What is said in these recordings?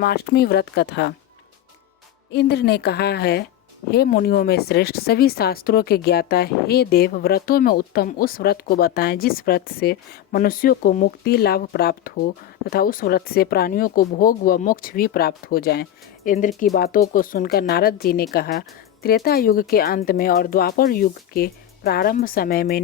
जन्माष्टमी व्रत कथा। इंद्र ने कहा है, हे मुनियों में श्रेष्ठ, सभी शास्त्रों के ज्ञाता, हे देव, व्रतों में उत्तम उस व्रत को बताएं जिस व्रत से मनुष्यों को मुक्ति लाभ प्राप्त हो तथा उस व्रत से प्राणियों को भोग व मोक्ष भी प्राप्त हो जाएं। इंद्र की बातों को सुनकर नारद जी ने कहा, त्रेता युग के अंत में और द्वापर युग के प्रारंभ समय में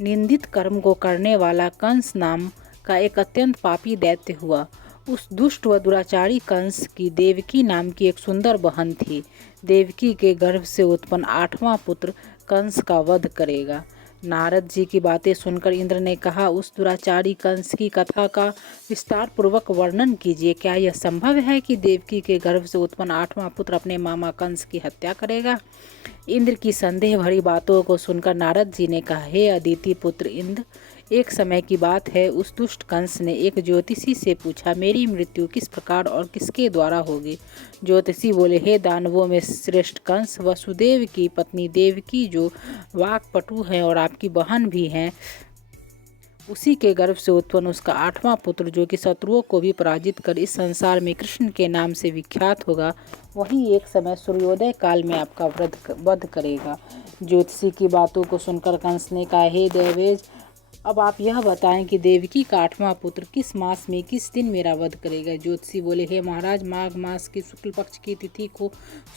निंदित कर्म को करने वाला कंस नाम का एक अत्यंत पापी दैत्य हुआ। उस दुष्ट व दुराचारी कंस की देवकी नाम की एक सुंदर बहन थी। देवकी के गर्भ से उत्पन्न 8वां पुत्र कंस का वध करेगा। नारद जी की बातें सुनकर इंद्र ने कहा, उस दुराचारी कंस की कथा का विस्तार पूर्वक वर्णन कीजिए। क्या यह संभव है कि देवकी के गर्भ से उत्पन्न 8वां पुत्र अपने मामा कंस की हत्या करेगा? इंद्र की संदेह भरी बातों को सुनकर नारद जी ने कहा, हे अदिति पुत्र इंद्र, एक समय की बात है, उस दुष्ट कंस ने एक ज्योतिषी से पूछा, मेरी मृत्यु किस प्रकार और किसके द्वारा होगी? ज्योतिषी बोले, हे दानवों में श्रेष्ठ कंस, वसुदेव की पत्नी देवकी जो वाक्पटु हैं और आपकी बहन भी हैं, उसी के गर्भ से उत्पन्न उसका 8वां पुत्र जो कि शत्रुओं को भी पराजित कर इस संसार में कृष्ण के नाम से विख्यात होगा, वही एक समय सूर्योदय काल में आपका वध करेगा। ज्योतिषी की बातों को सुनकर कंस ने कहा, हे देवेश, अब आप यह बताएं कि देवकी का 8वां पुत्र किस मास में किस दिन मेरा वध करेगा? ज्योतिषी बोले, हे महाराज, माघ मास की शुक्ल पक्ष की तिथि को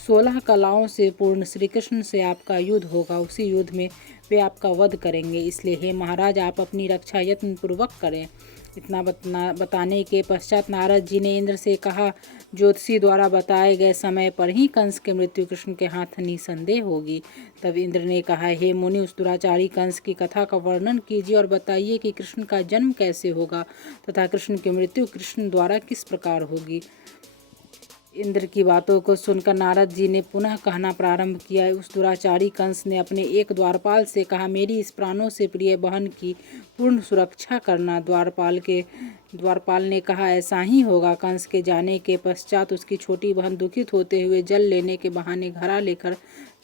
16 कलाओं से पूर्ण श्री कृष्ण से आपका युद्ध होगा। उसी युद्ध में वे आपका वध करेंगे। इसलिए हे महाराज, आप अपनी रक्षा यत्न पूर्वक करें। इतना बताने के पश्चात नारद जी ने इंद्र से कहा, ज्योतिषी द्वारा बताए गए समय पर ही कंस की मृत्यु कृष्ण के हाथ निसंदेह होगी। तब इंद्र ने कहा, हे मुनि, उस दुराचारी कंस की कथा का वर्णन कीजिए और बताइए कि कृष्ण का जन्म कैसे होगा तथा कृष्ण की मृत्यु कृष्ण द्वारा किस प्रकार होगी। इंद्र की बातों को सुनकर नारद जी ने पुनः कहना प्रारंभ किया। उस दुराचारी कंस ने अपने एक द्वारपाल से कहा, मेरी इस प्राणों से प्रिय बहन की पूर्ण सुरक्षा करना। द्वारपाल ने कहा, ऐसा ही होगा। कंस के जाने के पश्चात उसकी छोटी बहन दुखित होते हुए जल लेने के बहाने घड़ा लेकर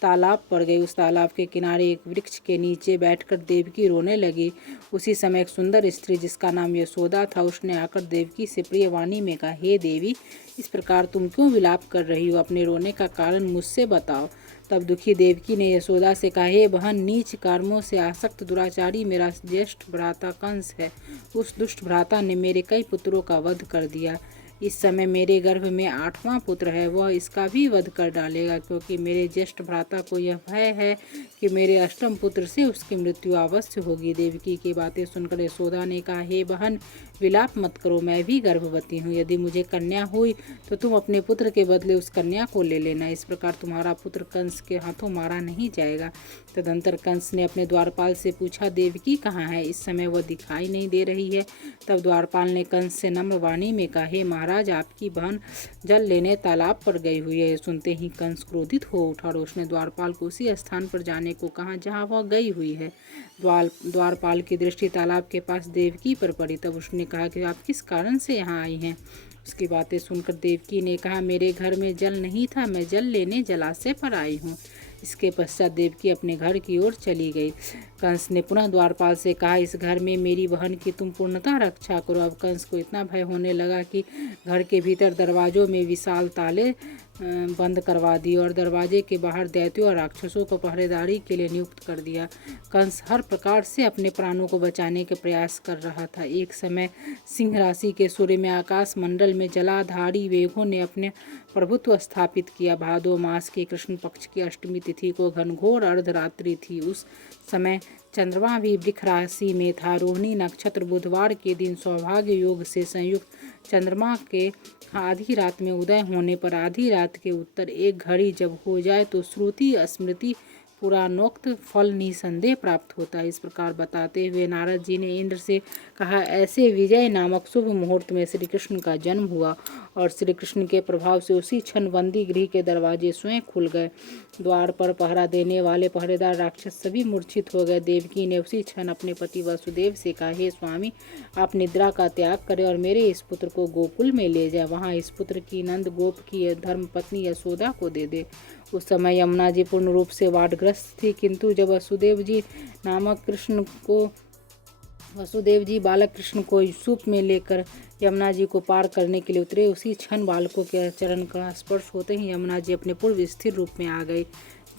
तालाब पर गई। उस तालाब के किनारे एक वृक्ष के नीचे बैठकर देवकी रोने लगी। उसी समय एक सुंदर स्त्री जिसका नाम यशोदा था, उसने आकर देवकी से प्रिय वाणी में कहा, हे देवी, इस प्रकार तुम क्यों विलाप कर रही हो? अपने रोने का कारण मुझसे बताओ। तब दुखी देवकी ने यशोदा से कहा, हे बहन, नीच कर्मों से आसक्त दुराचारी मेरा ज्येष्ठ भ्राता कंस है। उस दुष्ट भ्राता ने मेरे कई पुत्रों का वध कर दिया। इस समय मेरे गर्भ में 8वां पुत्र है, वह इसका भी वध कर डालेगा, क्योंकि मेरे ज्येष्ठ भ्राता को यह भय है कि मेरे अष्टम पुत्र से उसकी मृत्यु अवश्य होगी। देवकी की बातें सुनकर यशोदा ने कहा, हे बहन, विलाप मत करो, मैं भी गर्भवती हूँ। यदि मुझे कन्या हुई तो तुम अपने पुत्र के बदले उस कन्या को ले लेना। इस प्रकार तुम्हारा पुत्र कंस के हाथों मारा नहीं जाएगा। तदंतर कंस ने अपने द्वारपाल से पूछा, देवकी कहाँ है? इस समय वह दिखाई नहीं दे रही है। तब द्वारपाल ने कंस से नम्र वाणी में कहा, हे महाराज, आपकी बहन जल लेने तालाब पर गई हुई है। सुनते ही कंस क्रोधित हो उठा और उसने द्वारपाल को उसी स्थान पर जाने को कहा जहाँ वह गई हुई है। द्वारपाल की दृष्टि तालाब के पास देवकी पर पड़ी। तब उसने कहा कि आप किस कारण से यहाँ आई हैं? उसकी बातें सुनकर देवकी ने कहा, मेरे घर में जल नहीं था, मैं जल लेने जलाशय पर आई हूँ। इसके पश्चात देवकी अपने घर की ओर चली गई। कंस ने पुनः द्वारपाल से कहा, इस घर में मेरी बहन की तुम पूर्णतः रक्षा करो। अब कंस को इतना भय होने लगा कि घर के भीतर दरवाजों में विशाल ताले बंद करवा दिए और दरवाजे के बाहर दैत्यों और राक्षसों को पहरेदारी के लिए नियुक्त कर दिया। कंस हर प्रकार से अपने प्राणों को बचाने के प्रयास कर रहा था। एक समय सिंह राशि के सूर्य में आकाश मंडल में जलाधारी वेगों ने अपने प्रभुत्व स्थापित किया। भादो मास के कृष्ण पक्ष की अष्टमी तिथि को घनघोर अर्धरात्रि थी। उस समय चंद्रमा भी वृक्ष राशि में था। रोहिणी नक्षत्र बुधवार के दिन सौभाग्य योग से संयुक्त चंद्रमा के आधी रात में उदय होने पर आधी रात के उत्तर एक घड़ी जब हो जाए तो श्रुति स्मृति पुराणोक्त फल निसंदेह प्राप्त होता है। इस प्रकार बताते हुए नारद जी ने इंद्र से कहा, ऐसे विजय नामक शुभ मुहूर्त में श्री कृष्ण का जन्म हुआ और श्री कृष्ण के प्रभाव से उसी क्षण बंदी गृह के दरवाजे स्वयं खुल गए। द्वार पर पहरा देने वाले पहरेदार राक्षस सभी मूर्छित हो गए। देवकी ने उसी क्षण अपने पति वसुदेव से कहा, हे स्वामी, आप निद्रा का त्याग करें और मेरे इस पुत्र को गोकुल में ले जाए। वहाँ इस पुत्र की नंद गोप की धर्म पत्नी यशोदा को दे दे। उस समय यमुना जी पूर्ण रूप से वादग्रस्त थी, किंतु जब वसुदेव जी नामक कृष्ण को वसुदेव जी बालक कृष्ण को सूप में लेकर यमुना जी को पार करने के लिए उतरे। उसी क्षण बालकों के चरण का स्पर्श होते ही यमुना जी अपने पूर्व स्थिर रूप में आ गई।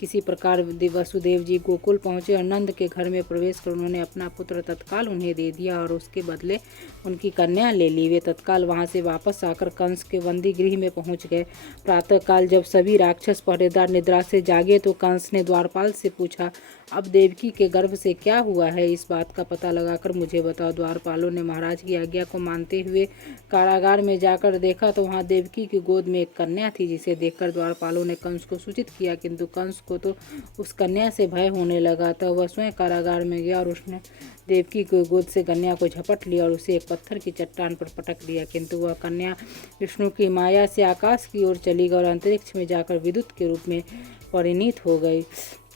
किसी प्रकार वसुदेव जी गोकुल पहुँचे और नंद के घर में प्रवेश कर उन्होंने अपना पुत्र तत्काल उन्हें दे दिया और उसके बदले उनकी कन्या ले ली। वे तत्काल वहाँ से वापस आकर कंस के बंदी गृह में पहुँच गए। प्रातःकाल जब सभी राक्षस पहरेदार निद्रा से जागे तो कंस ने द्वारपाल से पूछा, अब देवकी के गर्भ से क्या हुआ है, इस बात का पता लगाकर मुझे बताओ। द्वारपालों ने महाराज की आज्ञा को मानते हुए कारागार में जाकर देखा तो वहाँ देवकी की गोद में एक कन्या थी, जिसे देखकर द्वारपालों ने कंस को सूचित किया, किंतु कंस को तो उस कन्या से भय होने लगा। तब वह स्वयं कारागार में गया और उसने देवकी की गोद से कन्या को झपट लिया और उसे एक पत्थर की चट्टान पर पटक दिया, किंतु वह कन्या विष्णु की माया से आकाश की ओर चली गई और अंतरिक्ष में जाकर विद्युत के रूप में परिणित हो गई।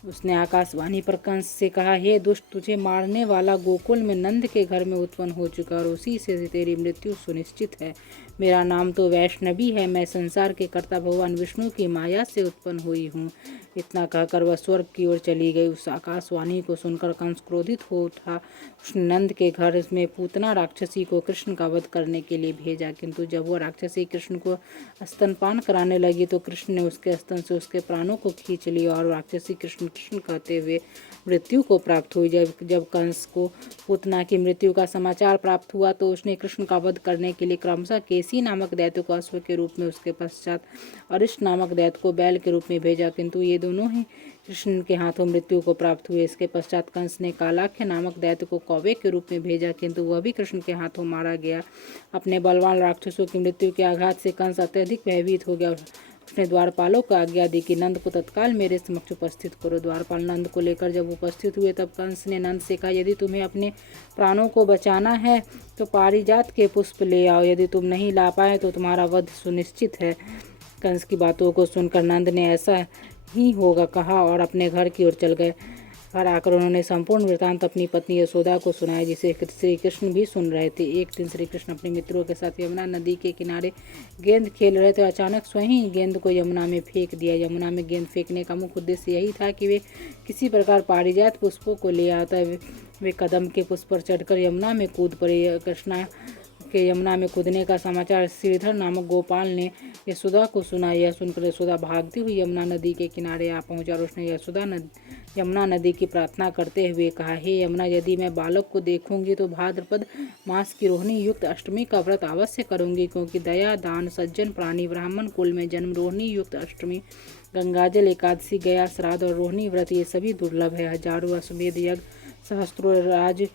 उसने आकाशवाणी पर कंस से कहा, हे दुष्ट, तुझे मारने वाला गोकुल में नंद के घर में उत्पन्न हो चुका और उसी से तेरी मृत्यु सुनिश्चित है। मेरा नाम तो वैष्णवी है, मैं संसार के कर्ता भगवान विष्णु की माया से उत्पन्न हुई हूँ। इतना कहकर वह स्वर्ग की ओर चली गई। उस आकाशवाणी को सुनकर कंस क्रोधित हो उठा। उसने नंद के घर में पूतना राक्षसी को कृष्ण का वध करने के लिए भेजा, किंतु जब वह राक्षसी कृष्ण को स्तनपान कराने लगी तो कृष्ण ने उसके स्तन से उसके प्राणों को खींच लिया और राक्षसी कृष्ण कृष्ण कहते हुए मृत्यु को प्राप्त हुई। जब कंस को पूतना की मृत्यु का समाचार प्राप्त हुआ तो उसने कृष्ण का वध करने के लिए क्रमशः केसी नामक दैत्य को अश्व के रूप में, उसके पश्चात अरिष्ट नामक दैत्य को बैल के रूप में भेजा, किंतु ये दोनों ही कृष्ण के हाथों मृत्यु को प्राप्त हुए। इसके पश्चात कंस ने कालाख्य नामक दैत्य को कौवे के रूप में भेजा, किंतु वह भी कृष्ण के हाथों मारा गया। अपने बलवान राक्षसों की मृत्यु के आघात से कंस अत्यधिक भयभीत हो गया। उसने द्वारपालों को आज्ञा दी कि नंद को तत्काल मेरे समक्ष उपस्थित करो। द्वारपाल नंद को लेकर जब उपस्थित हुए तब कंस ने नंद से कहा, यदि तुम्हें अपने प्राणों को बचाना है तो पारिजात के पुष्प ले आओ, यदि तुम नहीं ला पाए तो तुम्हारा वध सुनिश्चित है। कंस की बातों को सुनकर नंद ने ऐसा ही होगा कहा और अपने घर की ओर चल गए। घर आकर उन्होंने संपूर्ण वृतांत अपनी पत्नी यशोदा को सुनाया, जिसे श्री कृष्ण भी सुन रहे थे। एक दिन श्री कृष्ण अपने मित्रों के साथ यमुना नदी के किनारे गेंद खेल रहे थे। अचानक स्वयं गेंद को यमुना में फेंक दिया। यमुना में गेंद फेंकने का मुख्य उद्देश्य यही था कि वे किसी प्रकार पारिजात पुष्पों को ले आता। वे कदम के पुष्प पर चढ़कर यमुना में कूद पड़े। कृष्णा के यमुना में कूदने का समाचार श्रीधर नामक गोपाल ने यशोदा को सुना। यह सुनकर यशोदा भागती हुई यमुना नदी के किनारे आ पहुंचा और उसने यमुना नदी की प्रार्थना करते हुए कहा, हे यमुना, यदि मैं बालक को देखूंगी तो भाद्रपद मास की रोहिणी युक्त अष्टमी का व्रत अवश्य करूंगी, क्योंकि दया, दान, सज्जन प्राणी, ब्राह्मण कुल में जन्म, रोहिणी युक्त अष्टमी, गंगाजल एकादशी, गया श्राद्ध और रोहिणी व्रत ये सभी दुर्लभ है। हजारों अश्वमेध यज्ञ, सहस्त्रों राज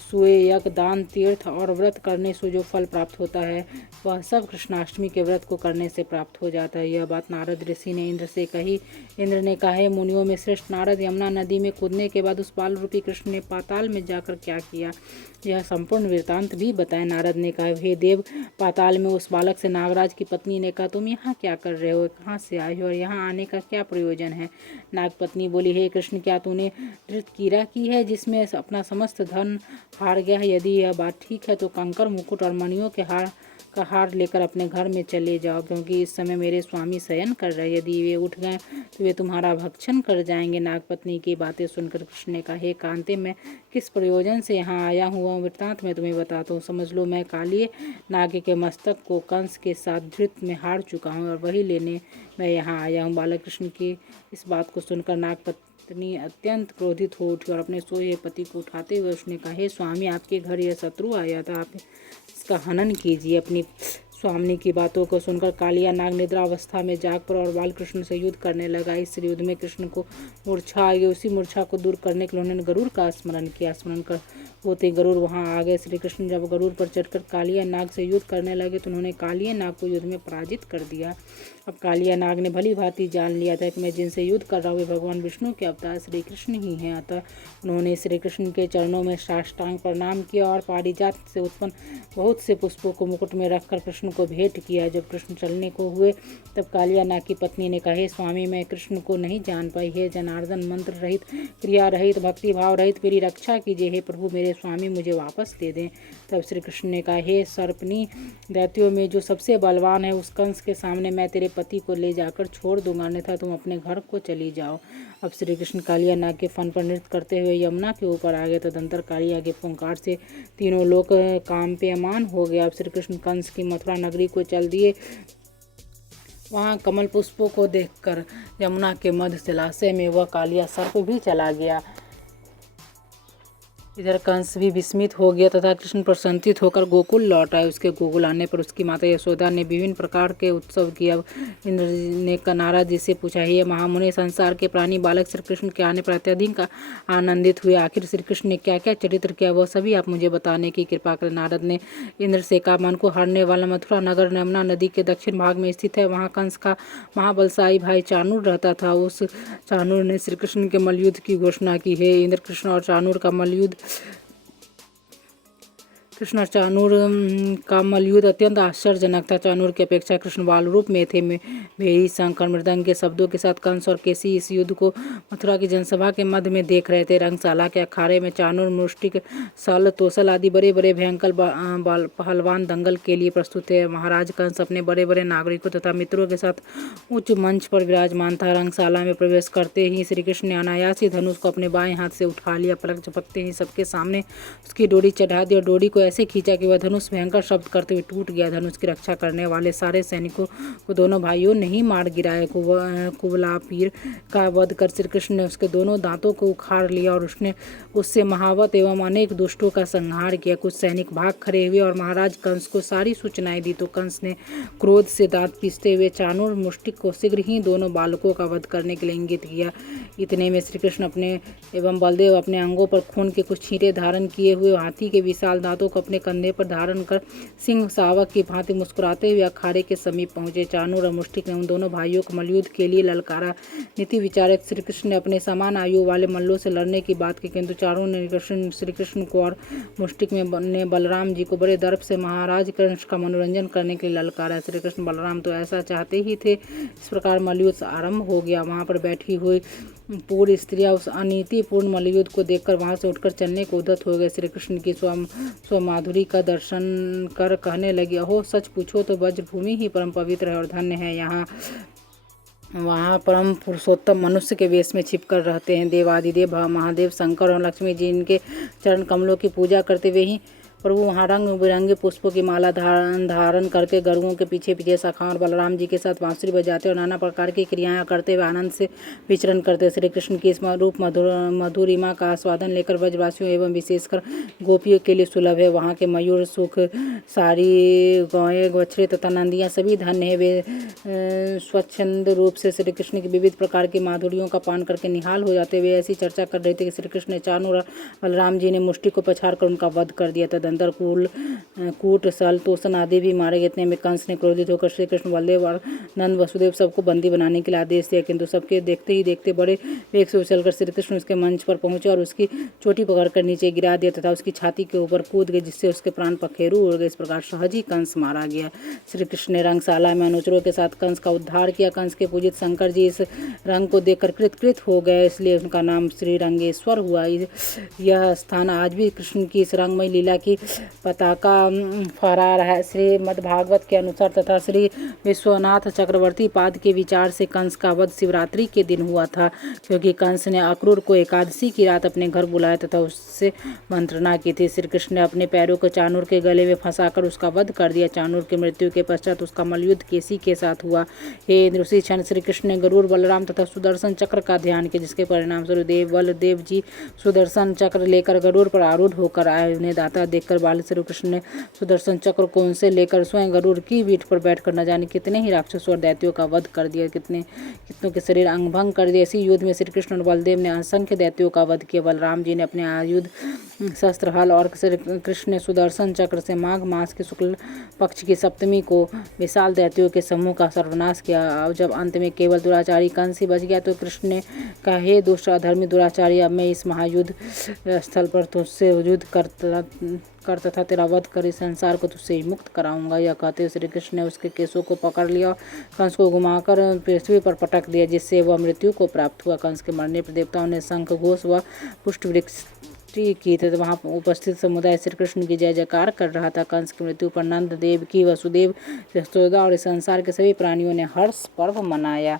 सुए यज्ञ, दान, तीर्थ और व्रत करने से जो फल प्राप्त होता है वह सब कृष्णाष्टमी के व्रत को करने से प्राप्त हो जाता है। यह बात नारद ऋषि ने इंद्र से कही। इंद्र ने कहा, मुनियों में श्रेष्ठ नारद, यमुना नदी में कूदने के बाद उस बाल रूपी कृष्ण ने पाताल में जाकर क्या किया, यह संपूर्ण वृतांत भी बताए। नारद ने कहा, हे देव, पाताल में उस बालक से नागराज की पत्नी ने कहा, तुम यहाँ क्या कर रहे हो, कहाँ से आए हो और यहाँ आने का क्या प्रयोजन है। नागपत्नी बोली, हे कृष्ण, क्या तूने धृतकीरा की है जिसमें अपना समस्त धन हार गया है? यदि यह बात ठीक है तो कंकर, मुकुट और मणियों के हार लेकर अपने घर में चले जाओ, क्योंकि इस समय मेरे स्वामी शयन कर रहे हैं। यदि वे उठ गए तो वे तुम्हारा भक्षण कर जाएंगे। नागपत्नी की बातें सुनकर कृष्ण ने कहा, हे कांते, मैं किस प्रयोजन से यहाँ आया हुआ वृत्तांत मैं तुम्हें बताता हूँ। समझ लो, मैं कालिए नाग के मस्तक को कंस के साथ धृत में हार चुका हूँ और वही लेने मैं यहाँ आया हूँ। बालक कृष्ण की इस बात को सुनकर नागपत्नी अत्यंत क्रोधित हो उठी और अपने सोए पति को उठाते हुए उसने कहा, हे स्वामी, आपके घर यह शत्रु आया था, आप इसका हनन कीजिए। अपनी स्वामी की बातों को सुनकर कालिया नाग निद्रावस्था में जाग पर और बालकृष्ण से युद्ध करने लगा। इस युद्ध में कृष्ण को मूर्छा आ गई। उसी मूर्छा को दूर करने के लिए उन्होंने गरुड़ का स्मरण किया। स्मरण कर होते गरुड़ वहां आ गए। श्री कृष्ण जब गरुड़ पर चढ़कर कालिया नाग से युद्ध करने लगे तो उन्होंने कालिया नाग को युद्ध में पराजित कर दिया। अब कालिया नाग ने भली भांति जान लिया था कि मैं जिनसे युद्ध कर रहा हूँ वे भगवान विष्णु के अवतार श्री कृष्ण ही हैं। अतः उन्होंने श्री कृष्ण के चरणों में साष्टांग प्रणाम किया और पारिजात से उत्पन्न बहुत से पुष्पों को मुकुट में रखकर कृष्ण कृष्ण को भेंट किया। जब कृष्ण चलने को हुए तब कालिया नाग की पत्नी ने कहा, हे स्वामी, मैं कृष्ण को नहीं जान पाई। हे जनार्दन, मंत्र रहित, क्रिया रहित, भक्ति भाव रहित मेरी रक्षा कीजिए। हे प्रभु, मेरे स्वामी मुझे वापस दे दें। तब श्री कृष्ण ने कहा, हे सर्पनी, दैत्यों में जो सबसे बलवान है उस कंस के सामने मैं तेरे पति को ले जाकर छोड़ दूंगा, अन्यथा तुम अपने घर को चली जाओ। अब श्री कृष्ण कालिया नाग के फन पर नृत्य करते हुए यमुना के ऊपर आ गए। तदंतर कालिया के फुंकार से तीनों लोग कांप्यमान हो गया। अब श्री कृष्ण कंस की मथुरा नगरी को चल दिए। वहाँ कमल पुष्पों को देखकर यमुना के मध्य जलाशय में वह कालिया सर्प भी चला गया। इधर कंस भी विस्मित हो गया तथा कृष्ण प्रसन्नित होकर गोकुल लौट आए। उसके गोकुल आने पर उसकी माता यशोदा ने विभिन्न प्रकार के उत्सव किए। अब इंद्र ने नारद जी से पूछा, हे महामुनि, संसार के प्राणी बालक श्री कृष्ण के आने पर अत्यधिक आनंदित हुए। आखिर श्री कृष्ण ने क्या क्या चरित्र किया वह सभी आप मुझे बताने की कृपा करें। नारद ने इंद्र से कहा, मन को हरने वाला मथुरा नगर यमुना नदी के दक्षिण भाग में स्थित है। वहाँ कंस का महाबलशाही भाई चाणूर रहता था। उस चाणूर ने श्री कृष्ण के मल्लयुद्ध की घोषणा की। हे इंद्र, कृष्ण और चाणूर का मलयुद्ध अत्यंत आश्चर्यजनक था। चाणूर की अपेक्षा कृष्ण बाल रूप में थे। भेरी, शंख और मृदंग के शब्दों के साथ कंस और केसी इस युद्ध को मथुरा की जनसभा के मध्य में देख रहे थे। रंगशाला के अखाड़े में चाणूर, मुष्टिक, सल, तोसल आदि बड़े बड़े भयंकर पहलवान दंगल के लिए प्रस्तुत थे। महाराज कंस अपने बड़े बड़े नागरिकों तथा मित्रों के साथ उच्च मंच पर विराजमान था। रंगशाला में प्रवेश करते ही श्री कृष्ण ने अनायास ही धनुष को अपने बाएं हाथ से उठा लिया। पलक झपकते ही सबके सामने उसकी डोरी चढ़ा दी और डोरी को ऐसे खींचा कि वह धनुष भयंकर शब्द करते हुए टूट गया। धनुष की रक्षा करने वाले सारे सैनिकों को दोनों भाइयों ने ही मार गिराया। कुबलापीर का वध कर श्री कृष्ण ने उसके दोनों दांतों को उखाड़ लिया और उससे महावत एवं अनेक दुष्टों का संहार किया। कुछ सैनिक भाग खड़े हुए और महाराज कंस को सारी सूचनाएं दी तो कंस ने क्रोध से दांत पीसते हुए चाणूर, मुष्टिक को शीघ्र ही दोनों बालकों का वध करने के लिए इंगित किया। इतने में श्री कृष्ण अपने एवं बलदेव अपने अंगों पर खून के कुछ छींटे धारण किए हुए हाथी के विशाल दांतों को अपने कंधे पर धारण कर सिंह शावक की भांति मुस्कुराते हुए अखाड़े के समीप पहुंचे। चाणूर और मुष्टिक ने उन दोनों भाइयों को मल्लयुद्ध के लिए ललकारा। नीति विचारक श्री कृष्ण ने अपने समान आयु वाले मल्लों से लड़ने की बात की, किंतु चाणूर ने श्री कृष्ण को और मुष्टिक ने बलराम जी को बड़े दर्प से महाराज कृष्ण का मनोरंजन करने के लिए ललकारा। श्री कृष्ण बलराम तो ऐसा चाहते ही थे। इस प्रकार मल्लयुद्ध आरंभ हो गया। वहां पर बैठी हुई पूरी स्त्रियां उस अनीतिपूर्ण मल्लयुद्ध को देखकर वहां से उठकर चलने को उद्यत हो गए। श्री कृष्ण की स्वमाधुरी का दर्शन कर कहने लगी, अहो सच पूछो तो ब्रजभूमि ही परम पवित्र है और धन्य है। वहाँ परम पुरुषोत्तम मनुष्य के वेश में छिपकर रहते हैं। देवादिदेव महादेव शंकर और लक्ष्मी जी इनके चरण कमलों की पूजा करते हुए ही प्रभु वहाँ रंग बिरंगे पुष्पों की माला धारण करके गरुओं के पीछे पीछे सखा और बलराम जी के साथ बांसुरी बजाते और नाना प्रकार की क्रियाएं करते हुए आनंद से विचरण करते। श्री कृष्ण की इस रूप मधुरिमा का आस्वादन लेकर ब्रजवासियों एवं विशेषकर गोपियों के लिए सुलभ है। वहाँ के मयूर, सुख, सारी गौएं, बछड़े तथा नंदियाँ सभी धन्य है। वे स्वच्छंद रूप से श्री कृष्ण की विविध प्रकार की माधुरियों का पान करके निहाल हो जाते हुए ऐसी चर्चा कर रहे थे कि श्री कृष्ण ने चाणूर और बलराम जी ने मुष्टि को पछाड़ कर उनका वध कर दिया। अंदर कूट, सल, तोसन आदि भी मारे गए। इतने में कंस ने क्रोधित होकर श्री कृष्ण, बलदेव और नंद, वसुदेव सबको बंदी बनाने के लिए आदेश दिया, किंतु सबके देखते ही देखते बड़े वेग से उछलकर श्री कृष्ण उसके मंच पर पहुंचे और उसकी चोटी पकड़कर नीचे गिरा दिया तथा उसकी छाती के ऊपर कूद गए, जिससे उसके प्राण पखेरु उड़ गए। इस प्रकार सहज ही कंस मारा गया। श्री कृष्ण ने रंगशाला में अनुचरों के साथ कंस का उद्धार किया। कंस के पूजित शंकर जी इस रंग को देखकर कृत हो गए, इसलिए उनका नाम श्री रंगेश्वर हुआ। यह स्थान आज भी कृष्ण की इस रंगमय लीला की पताका फहरा रहा है। श्रीमद्भागवत के अनुसार तथा श्री विश्वनाथ चक्रवर्ती पाद के विचार से कंस का वध शिवरात्रि के दिन हुआ था, क्योंकि कंस ने अक्रूर को एकादशी की रात अपने घर बुलाया तथा उससे मंत्रणा की थी। श्री कृष्ण ने अपने पैरों को चाणूर के गले में फंसाकर उसका वध कर दिया। चाणूर की मृत्यु के पश्चात उसका मल्लयुद्ध केसी के साथ हुआ। हे इंद्र, उसी क्षण श्री कृष्ण ने गरुड़, बलराम तथा सुदर्शन चक्र का ध्यान किया, जिसके परिणाम स्वरूप बलदेव जी सुदर्शन चक्र लेकर गरुड़ पर आरूढ़ होकर आए। उन्हें दाता देखकर बाल श्री कृष्ण ने सुदर्शन चक्र को उनसे लेकर स्वयं गरुड़ की पीठ पर बैठकर न जाने कितने ही राक्षसों और दैत्यों का वध कर दिया, कितनों के शरीर अंग भंग कर दिया। इसी युद्ध में श्री कृष्ण और बलदेव ने असंख्य दैत्यों का वध किया। बलराम जी ने अपने आयुध, शस्त्र, हल और श्री कृष्ण ने सुदर्शन चक्र से माघ मास के शुक्ल पक्ष की सप्तमी को विशाल दैत्यों के समूह का सर्वनाश किया। अब जब अंत में केवल दुराचारी कंस ही बच गया तो कृष्ण ने कहा, हे दुष्ट अधर्मी दुराचारी, अब मैं इस महायुद्ध स्थल पर तुझसे युद्ध कर तथा तेरा वध कर इस संसार को तुझसे ही मुक्त कराऊंगा। यह कहते श्री कृष्ण ने उसके केसों को पकड़ लिया, कंस को घुमाकर पृथ्वी पर पटक दिया, जिससे वह मृत्यु को प्राप्त हुआ। कंस के मरने पर देवताओं ने शंख घोष व पुष्ट वृक्ष की तथा वहां उपस्थित समुदाय श्री कृष्ण की जय जयकार कर रहा था। कंस की मृत्यु पर नंद, देवकी, वसुदेव, यशोदा और इस संसार के सभी प्राणियों ने हर्ष पर्व मनाया।